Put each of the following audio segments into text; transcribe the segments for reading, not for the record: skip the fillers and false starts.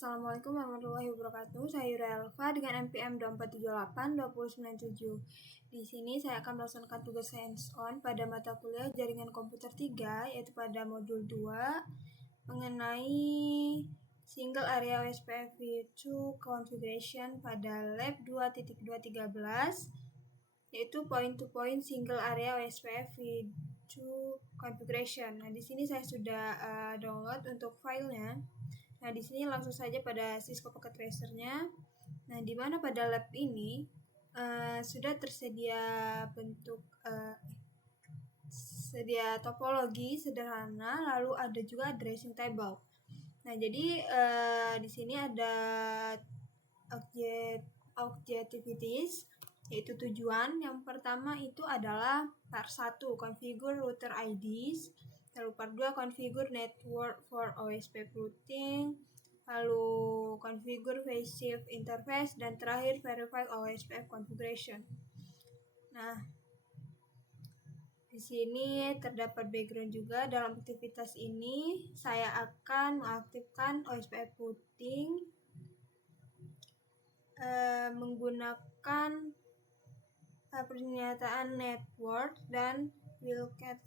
Assalamualaikum warahmatullahi wabarakatuh. Saya Yura Elva dengan NPM 2478297. Di sini saya akan melaksanakan tugas hands-on pada mata kuliah Jaringan Komputer 3, yaitu pada modul 2 mengenai Single Area OSPF V2 Configuration pada lab 2.213, yaitu point-to-point Single Area OSPF V2 Configuration. Nah, di sini saya sudah download untuk filenya. Nah, di sini langsung saja pada Cisco Packet Tracer-nya. Nah, di mana pada lab ini sudah tersedia bentuk sedia topologi sederhana, lalu ada juga addressing table. Nah, jadi di sini ada objectivities, yaitu tujuan. Yang pertama itu adalah part 1, configure router IDs. Lalu part 2, configure network for OSPF routing. Lalu configure phase shift interface. Dan terakhir, verify OSPF configuration. Nah, di sini terdapat background juga. Dalam aktivitas ini, saya akan mengaktifkan OSPF routing menggunakan pernyataan network dan wildcat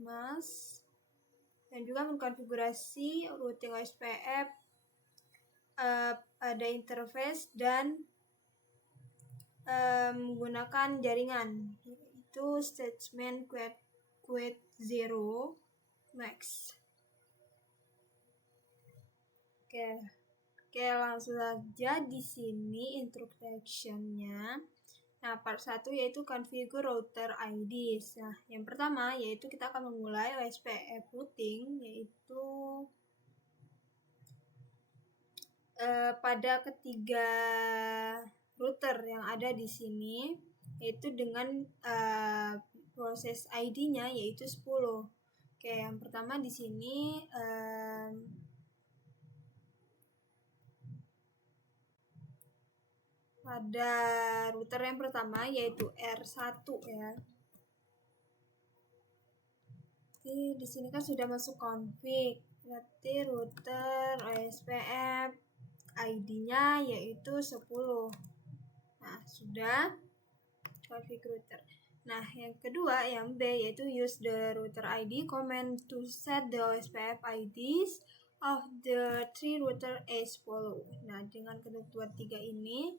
mask, dan juga mengkonfigurasi routing OSPF ada interface dan menggunakan jaringan, itu statement quit 0 max. Oke, langsung saja di sini introduction-nya. Nah, part 1 yaitu configure router IDs. Nah, yang pertama yaitu kita akan memulai OSPF routing, yaitu pada ketiga router yang ada di sini, yaitu dengan proses ID-nya yaitu 10. Oke, yang pertama di sini pada router yang pertama yaitu R1 ya. Jadi di sini kan sudah masuk config. Berarti router OSPF ID-nya yaitu 10. Nah, sudah config router. Nah, yang kedua, yang B, yaitu use the router ID command to set the OSPF IDs of the 3 router as follow. Nah, dengan kedua 3 ini,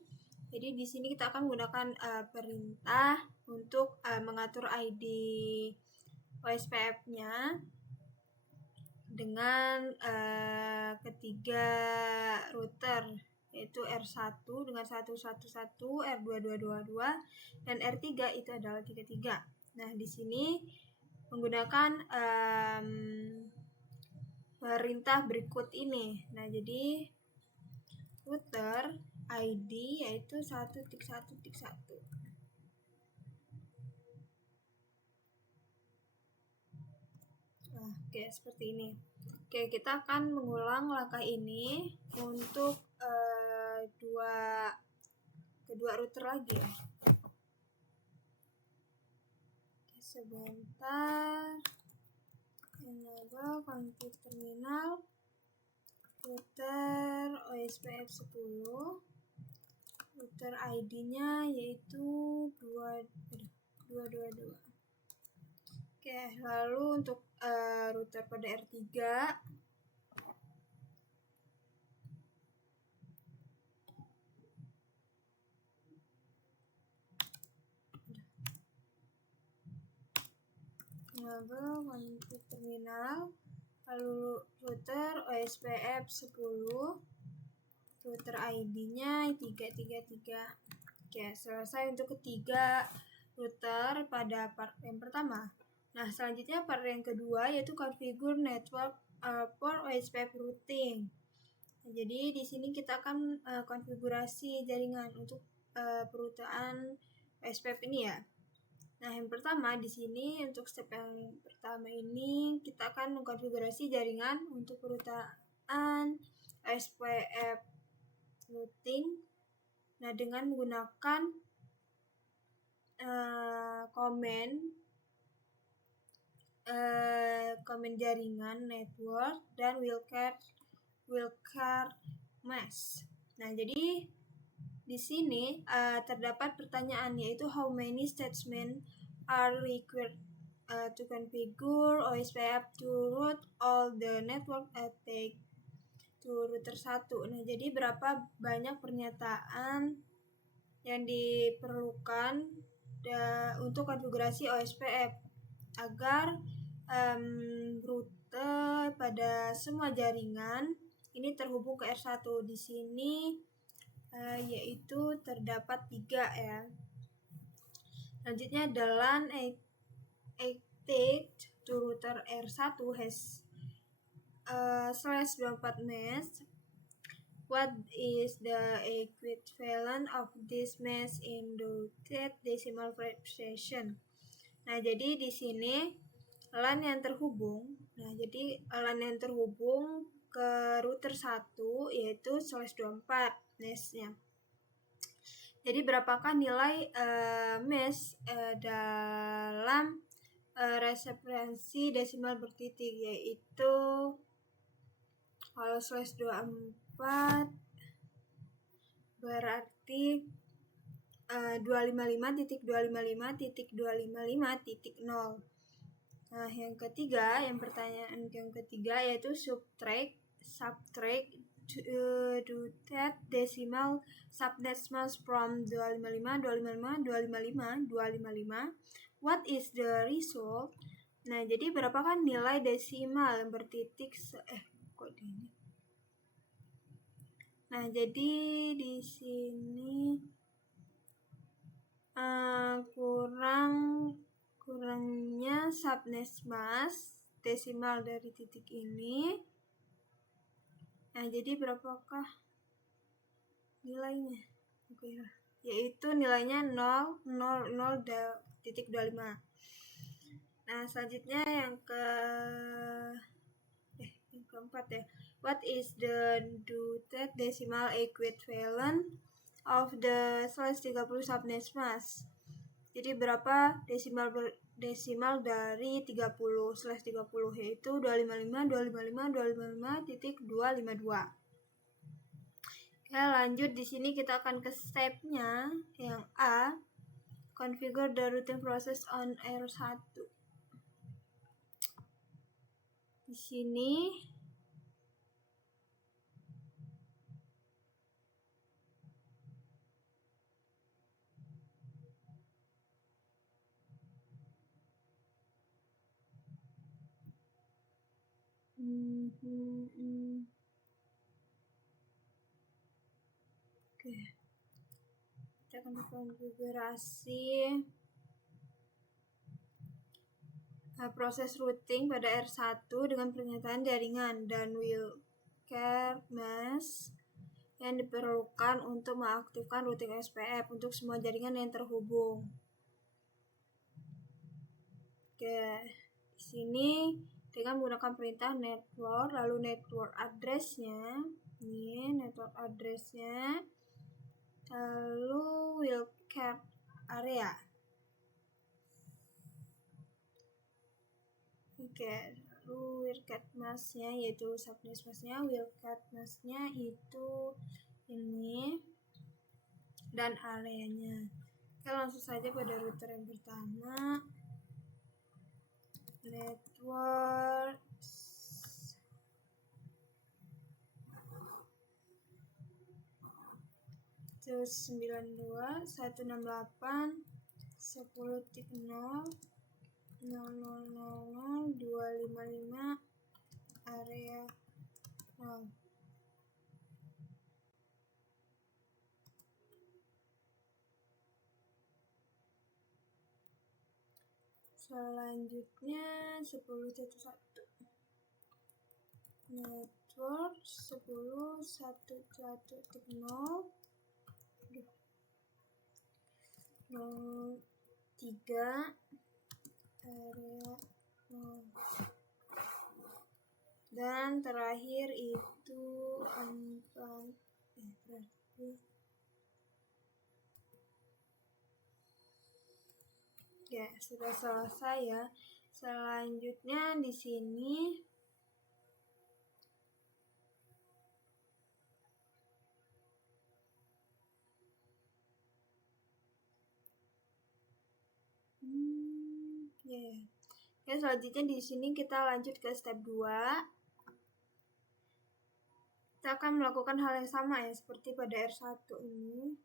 jadi di sini kita akan menggunakan perintah untuk mengatur ID OSPF-nya dengan ketiga router, yaitu R1 dengan 111, R2222, dan R3 itu adalah 33. Nah, di sini menggunakan perintah berikut ini. Nah, jadi router ID yaitu 1.1.1. Nah, oke, seperti ini. Oke, kita akan mengulang langkah ini untuk kedua router lagi ya. Oke, sebentar. Enable config terminal router OSPF 10. Router ID-nya yaitu 222. Oke, lalu untuk router pada R3 enable config terminal, lalu router OSPF 10, router ID-nya 333. Oke, selesai untuk ketiga router pada part yang pertama. Nah, selanjutnya part yang kedua yaitu configure network for OSPF routing. Nah, jadi di sini kita akan konfigurasi jaringan untuk perutaan OSPF ini ya. Nah, yang pertama di sini untuk step yang pertama ini kita akan mengkonfigurasi jaringan untuk perutaan OSPF routing. Nah, dengan menggunakan komen jaringan network dan wildcard mask. mass. Nah, jadi di sini terdapat pertanyaan, yaitu how many statements are required to configure OSPF to route all the network attack to router 1. Nah, jadi berapa banyak pernyataan yang diperlukan untuk konfigurasi OSPF agar rute pada semua jaringan ini terhubung ke R1. Di sini yaitu terdapat 3 ya. Selanjutnya adalah attack to router R1 has /24 mesh. What is the equivalent of this mesh in the decimal precision? Nah, jadi di sini LAN yang terhubung. Nah, jadi LAN yang terhubung ke router 1 yaitu /24 meshnya. Jadi berapakah nilai mesh dalam referensi desimal bertitik, yaitu kalau /24 berarti 255.255.255.0. Nah, pertanyaan yang ketiga yaitu subtract do that decimal subdecimals from 255. What is the result? Nah, jadi berapakah nilai desimal yang bertitik Nah, jadi di sini kurangnya subnetmas desimal dari titik ini. Nah, jadi berapakah nilainya? Yaitu nilainya 0,0,0.25. Nah, selanjutnya yang keempat ya. What is the decimal equivalent of the /30 subnetmas? Jadi berapa desimal dari 30/30, yaitu 255.255.252. Oke, lanjut. Di sini kita akan ke stepnya yang A, configure the routing process on R1. Di sini Oke. Kita akan konfigurasi proses routing pada R1 dengan pernyataan jaringan dan wildcard mask yang diperlukan untuk mengaktifkan routing OSPF untuk semua jaringan yang terhubung. Oke, di sini dengan menggunakan perintah network, lalu network address-nya, lalu wildcard area. Oke, lalu wildcard mask-nya yaitu subnet mask-nya, wildcard mask-nya itu ini, dan areanya. Oke, langsung saja pada router yang pertama. Network 192.168.10.0.000.255 area 0. Selanjutnya 10.1.1 network 10.1.1.0 03 area 0. Dan terakhir itu 4 berarti ya sudah selesai ya. Selanjutnya di sini Oke, selanjutnya di sini kita lanjut ke step 2. Kita akan melakukan hal yang sama ya, seperti pada R1 ini.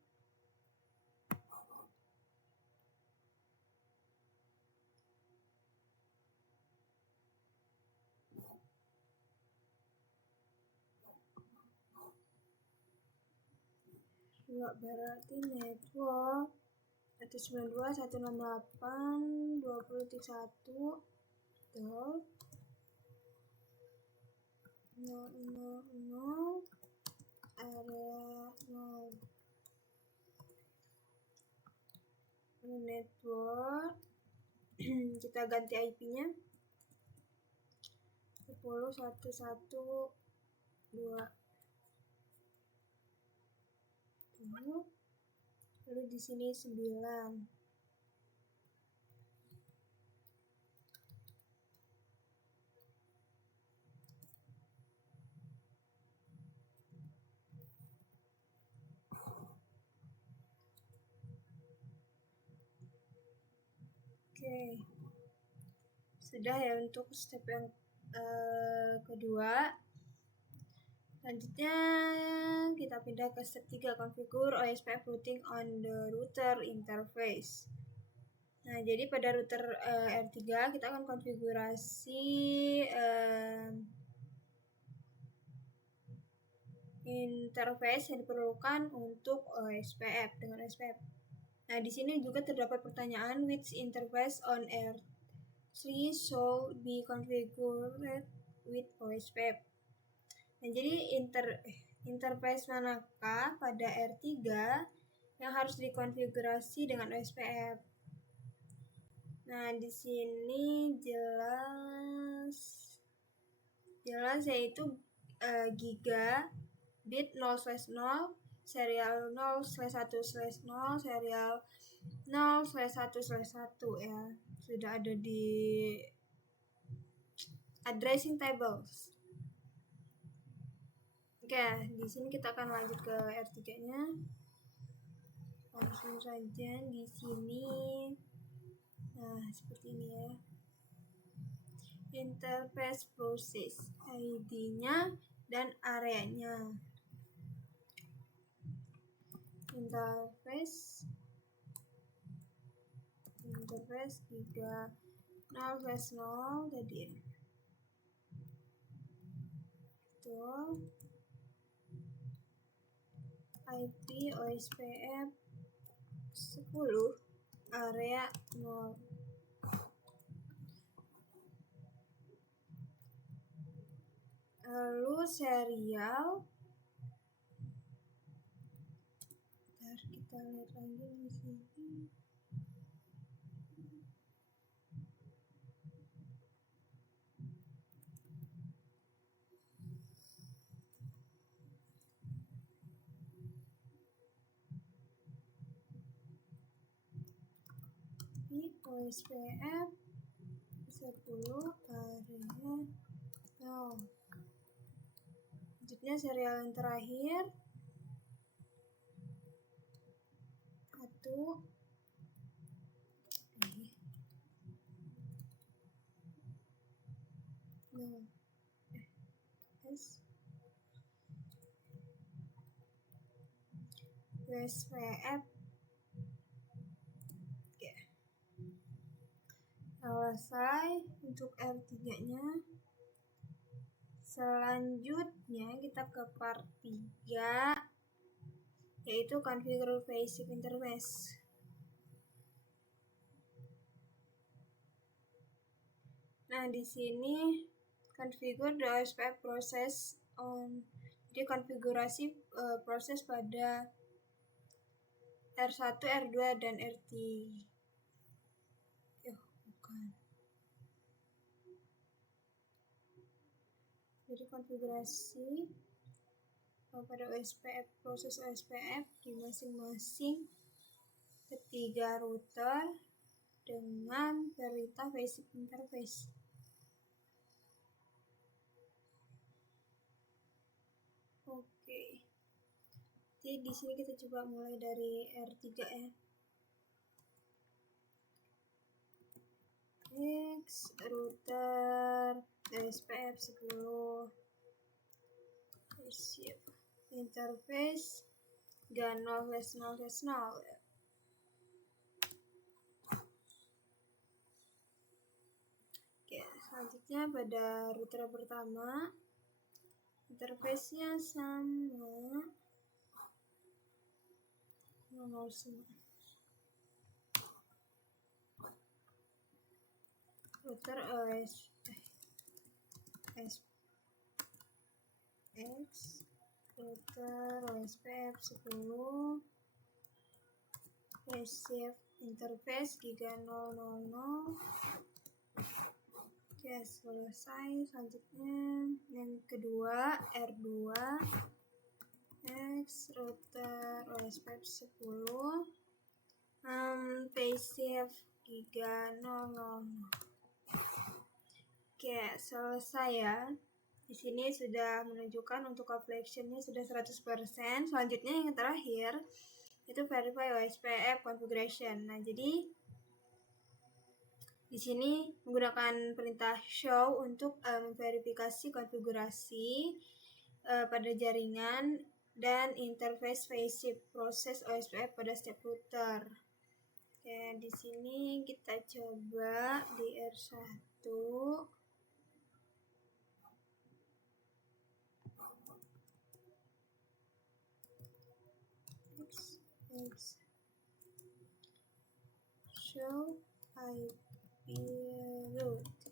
Berarti network 192.168.20.1 dot 000 area 0 network. Kita ganti IP-nya 10.1.1.2. Lalu di sini 9. Oke, sudah ya untuk step yang kedua. Selanjutnya kita pindah ke step 3, configure OSPF routing on the router interface. Nah, jadi pada router R3 kita akan konfigurasi interface yang diperlukan untuk OSPF dengan OSPF. Nah, di sini juga terdapat pertanyaan, which interface on R3 should be configured with OSPF. Nah, jadi interface manakah pada R3 yang harus dikonfigurasi dengan OSPF? Nah, di sini jelas yaitu gigabit 0/0, serial 0/1/0, serial 0/1/1 ya. Sudah ada di addressing tables. Oke, di sini kita akan lanjut ke R3-nya. Langsung saja di sini. Nah, seperti ini ya. Interface process, ID-nya dan areanya. Interface 3 0/0 tadi ya. IP OSPF 10 area 0. Lalu serial, kita lihat lagi di sini. OSPF 10 area 0. Selanjutnya serial yang terakhir 1 OSPF. Selesai untuk R3-nya. Selanjutnya kita ke part 3, yaitu configure basic interface. Nah, di sini configure the OSPF process on. Jadi konfigurasi proses pada R1, R2 dan R3. Jadi konfigurasi pada OSPF, proses OSPF di masing-masing ketiga router dengan perintah basic interface. Oke. Jadi di sini kita coba mulai dari R3 ya. X router SPF 10 shift interface 30/0/0. Oke, selanjutnya pada router pertama interface-nya sama 0 router X router OSPF 10 receive interface 3000. Oke, selesai. Selanjutnya yang kedua R2 X router OSPF 10 passive 3000. Oke, selesai ya. Di sini sudah menunjukkan untuk completion-nya sudah 100%. Selanjutnya yang terakhir itu verify OSPF configuration. Nah, jadi di sini menggunakan perintah show untuk memverifikasi konfigurasi pada jaringan dan interface phase shift proses OSPF pada step router. Oke, di sini kita coba di R1. X show IP route.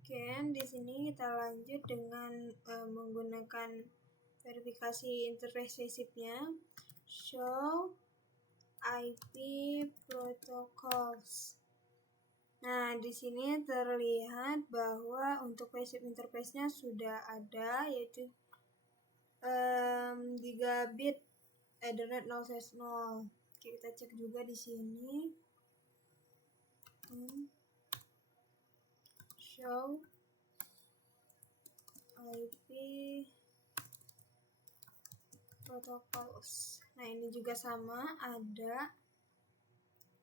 Oke, di sini kita lanjut dengan menggunakan verifikasi interface shift-nya show IP protocols. Nah, di sini terlihat bahwa untuk phase shift interface-nya sudah ada, yaitu gigabit Ethernet 0/0. Oke, kita cek juga di sini. Show IP protocols. Nah, ini juga sama ada.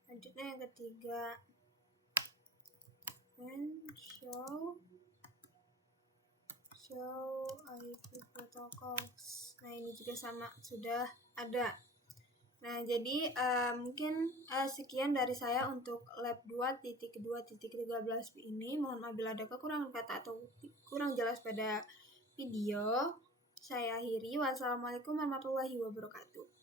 Selanjutnya yang ketiga, and show IP protocols. Nah, ini juga sama sudah ada. Nah, jadi mungkin sekian dari saya untuk lab 2.2.13 ini. Mohon maaf bila ada kekurangan kata atau kurang jelas pada video. Saya akhiri. Wassalamualaikum warahmatullahi wabarakatuh.